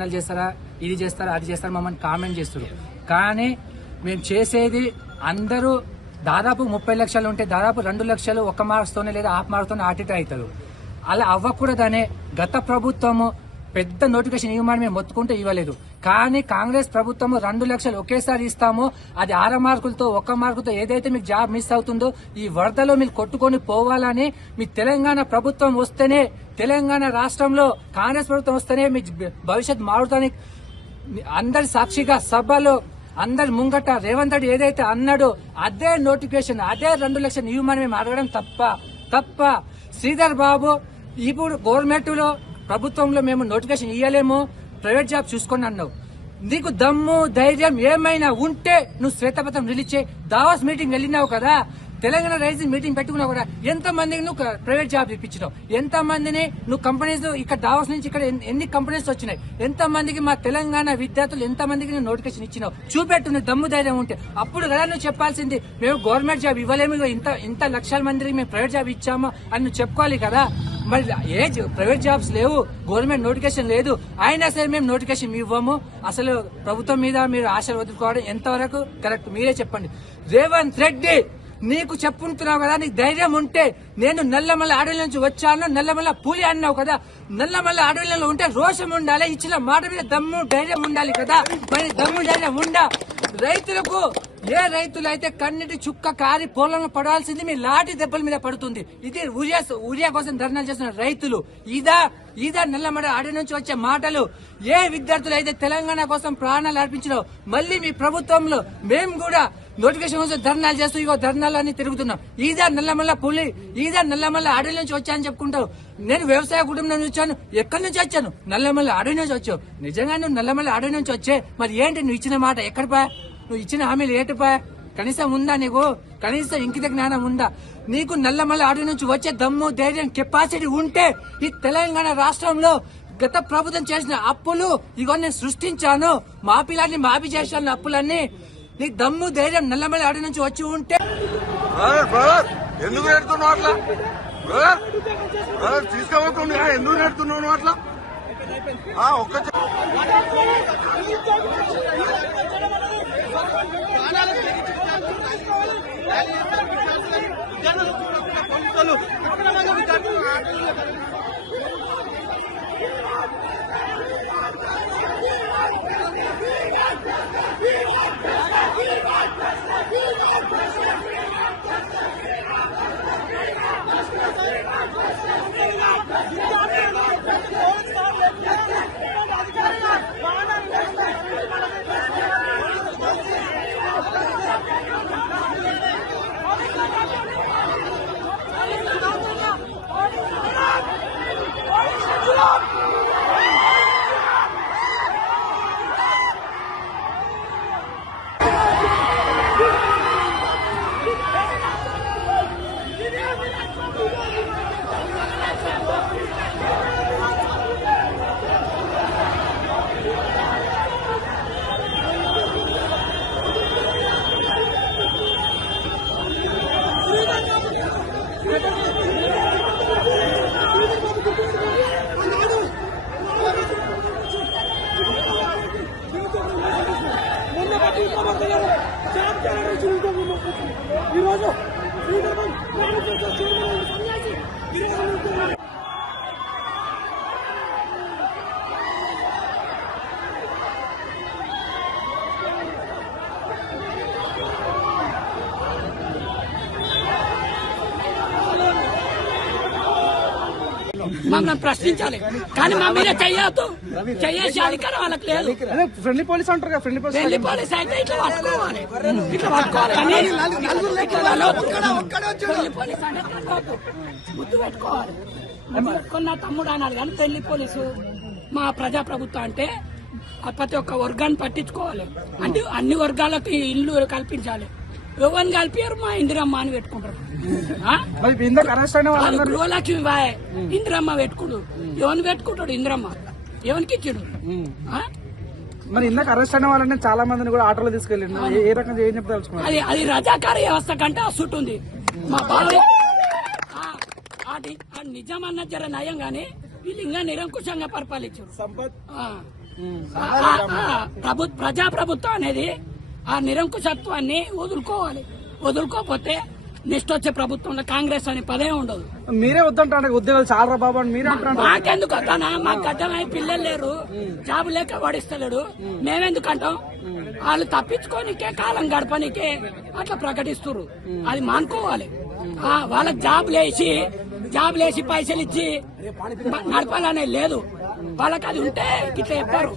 ధర్నాలు చేస్తారా, ఇది చేస్తారా, అది చేస్తారా మమ్మల్ని కామెంట్ చేస్తారు. కానీ మేము చేసేది అందరూ దాదాపు 30 లక్షలు ఉంటే దాదాపు 2 లక్షలు 1 మార్క్స్తోనే లేదా హాఫ్ మార్క్స్తోనే ఆటిట్ అవుతారు. అలా అవ్వకూడదనే గత ప్రభుత్వము పెద్ద నోటిఫికేషన్ ఇవ్వమని మేము మొత్తుకుంటే ఇవ్వలేదు. కానీ కాంగ్రెస్ ప్రభుత్వము 2 లక్షలు ఒకేసారి ఇస్తాము, అది 6 మార్కులతో 1 మార్కుతో ఏదైతే మీకు జాబ్ మిస్ అవుతుందో ఈ వరదలో మీరు కొట్టుకొని పోవాలని మీ తెలంగాణ ప్రభుత్వం వస్తేనే, తెలంగాణ రాష్ట్రంలో కాంగ్రెస్ ప్రభుత్వం వస్తేనే మీ భవిష్యత్ మారుతానికి అందరి సాక్షిగా సభలో అందరి ముంగట రేవంత్ రెడ్డి ఏదైతే అన్నాడో అదే నోటిఫికేషన్, అదే 2 లక్షలు ఇవ్వమని మేము అడగడం తప్ప శ్రీధర్ బాబు ఇప్పుడు గవర్నమెంట్ లో ప్రభుత్వంలో మేము నోటిఫికేషన్ ఇవ్వలేము, ప్రైవేట్ జాబ్ చూసుకొని అన్నావు. నీకు దమ్ము ధైర్యం ఏమైనా ఉంటే నువ్వు శ్వేతపత్రం రిలీజ్ చేయి. దావాస్ మీటింగ్ వెళ్ళినావు కదా, తెలంగాణ రైజింగ్ మీటింగ్ పెట్టుకున్నావు కూడా, ఎంత మందికి నువ్వు ప్రైవేట్ జాబ్ ఇప్పించినావు, ఎంత మందిని నువ్వు కంపెనీస్ ఇక్కడ దావాస్ నుంచి ఇక్కడ ఎన్ని కంపెనీస్ వచ్చినాయి, ఎంత మందికి మా తెలంగాణ విద్యార్థులు ఎంత మందికి నువ్వు నోటిఫికేషన్ ఇచ్చినావు, చూపెట్టు నీ దమ్ము ధైర్యం ఉంటే. అప్పుడు కదా నువ్వు చెప్పాల్సింది మేము గవర్నమెంట్ జాబ్ ఇవ్వలేము, ఇంత లక్షల మందికి మేము ప్రైవేట్ జాబ్ ఇచ్చాము అని నువ్వు చెప్పుకోవాలి కదా. మరి ఏ ప్రైవేట్ జాబ్స్ లేవు, గవర్నమెంట్ నోటిఫికేషన్ లేదు, అయినా సరే మేము నోటిఫికేషన్ ఇవ్వము. అసలు ప్రభుత్వం మీద మీరు ఆశలు వదులుకోవడం ఎంతవరకు కరెక్ట్ మీరే చెప్పండి. రేవంత్ రెడ్డి నీకు చెప్పుకుంటున్నావు కదా, నీకు ధైర్యం ఉంటే, నేను నల్లమల్ల అడవి నుంచి వచ్చాను, నల్లమల్ల పులి అన్నావు కదా, నల్లమల్ల అడవిలో ఉంటే రోషం ఉండాలి, ఇచ్చిన మాట మీద దమ్ము ధైర్యం ఉండాలి కదా. మరి దమ్ము ధైర్యం ఉండా రైతులకు, ఏ రైతులైతే కన్నిటి చుక్క కారి పొలంలో పడాల్సింది మీ లాఠీ దెబ్బల మీద పడుతుంది. ఇది ఊరియా కోసం ధర్నాలు చేస్తున్న రైతులు. ఇదా నల్లమడ అడవి నుంచి వచ్చే మాటలు. ఏ విద్యార్థులు అయితే తెలంగాణ కోసం ప్రాణాలు అర్పించినావు, మళ్ళీ మీ ప్రభుత్వంలో మేము కూడా నోటిఫికేషన్ కోసం ధర్నాలు చేస్తూ ఇగో ధర్నాలన్నీ తిరుగుతున్నాం. ఈదా నల్లమల్ల పులి, ఈదా నల్లమల్ల అడవి నుంచి వచ్చానని చెప్పుకుంటావు. నేను వ్యవసాయ కుటుంబం నుంచి వచ్చాను. ఎక్కడి నుంచి వచ్చాను? నల్లమల్ల అడవి నుంచి వచ్చావు. నిజంగా నువ్వు నల్లమల్ల అడవి నుంచి వచ్చే మరి ఏంటి నువ్వు ఇచ్చిన మాట ఎక్కడిపా? నువ్వు ఇచ్చిన హామీలు ఏటిపా? కనీసం ఉందా నీకు? కనీసం ఇంకిత జ్ఞానం ఉందా నీకు? నల్లమల్ల అడవి నుంచి వచ్చే దమ్ము ధైర్యం కెపాసిటీ ఉంటే ఈ తెలంగాణ రాష్ట్రంలో గత ప్రభుత్వం చేసిన అప్పులు ఇగో నేను సృష్టించాను, మాపిలాన్ని మాపి చేశాను అప్పులన్నీ. నీకు దమ్ము ధైర్యం నల్లమల్ల అడవి నుంచి వచ్చి ఉంటే ఎందుకు నెడుతున్నావు అట్లా? తీసుకోకుండా ఎందుకు నెడుతున్నావు అట్లా? ఒక్క మమ్మల్ని ప్రశ్నించాలి కానీ మా మీద చేసే అధికారం వాళ్ళకి లేదు. ఫ్రెండ్లీ పోలీస్ అంటారు కదా, ఫ్రెండ్లీ పోలీస్ అయితే ఇట్లా పట్టుకోవాలి, కానీ ఫ్రెండ్లీ పోలీస్ అంటే గుర్తు పెట్టుకోవాలి. పెట్టుకున్న తమ్ముడు అన్నారు కానీ ఫ్రెండ్లీ పోలీసు మా ప్రజాప్రభుత్వం అంటే ప్రతి ఒక్క వర్గాన్ని పట్టించుకోవాలి, అంటే అన్ని వర్గాలకు ఇల్లు కల్పించాలి. ఎవరిని కలిపారు? మా ఇందిరమ్మ అని పెట్టుకుంటారు. గృహలక్ష్మి బాయ్ ఇందిరమ్మ పెట్టుకుడు. ఎవరిని పెట్టుకుంటాడు? ఇందిరమ్మ ఎవరికి ఇచ్చాడు? మరి ఇందాక అరెస్ట్ అయిన వాళ్ళని చాలా మందిని కూడా ఆటోలో తీసుకెళ్ళిండు. ఏ రకంగా ఏం చెప్తా? అది రజాకార వ్యవస్థ కంటే అసూట్ ఉంది. మా బాబు నిజం అన్న జర నయం గానీ వీళ్ళు ఇంకా నిరంకుశంగా పరిపాలించారు. ప్రజాప్రభుత్వం అనేది ఆ నిరంకుశత్వాన్ని వదులుకోకపోతే నెక్స్ట్ వచ్చే ప్రభుత్వంలో కాంగ్రెస్ అనే పదే ఉండదు. మీరే వద్దంటే ఉద్యోగాలు చాలా బాబు అని మీరే అంటారు. మాకెందుకు వద్దానా? మాకు గడ్డలై పిల్లలు లేరు, జాబు లేక వాడిస్తలేడు, మేమెందుకు అంటాం? వాళ్ళు తప్పించుకోనికే కాలం గడపనికే అట్లా ప్రకటిస్తున్నారు. అది మానుకోవాలి. వాళ్ళకి జాబ్ లేసి పైసలు ఇచ్చి నడపాలనే లేదు. వాళ్ళకి అది ఉంటే ఇట్లా చెప్పారు.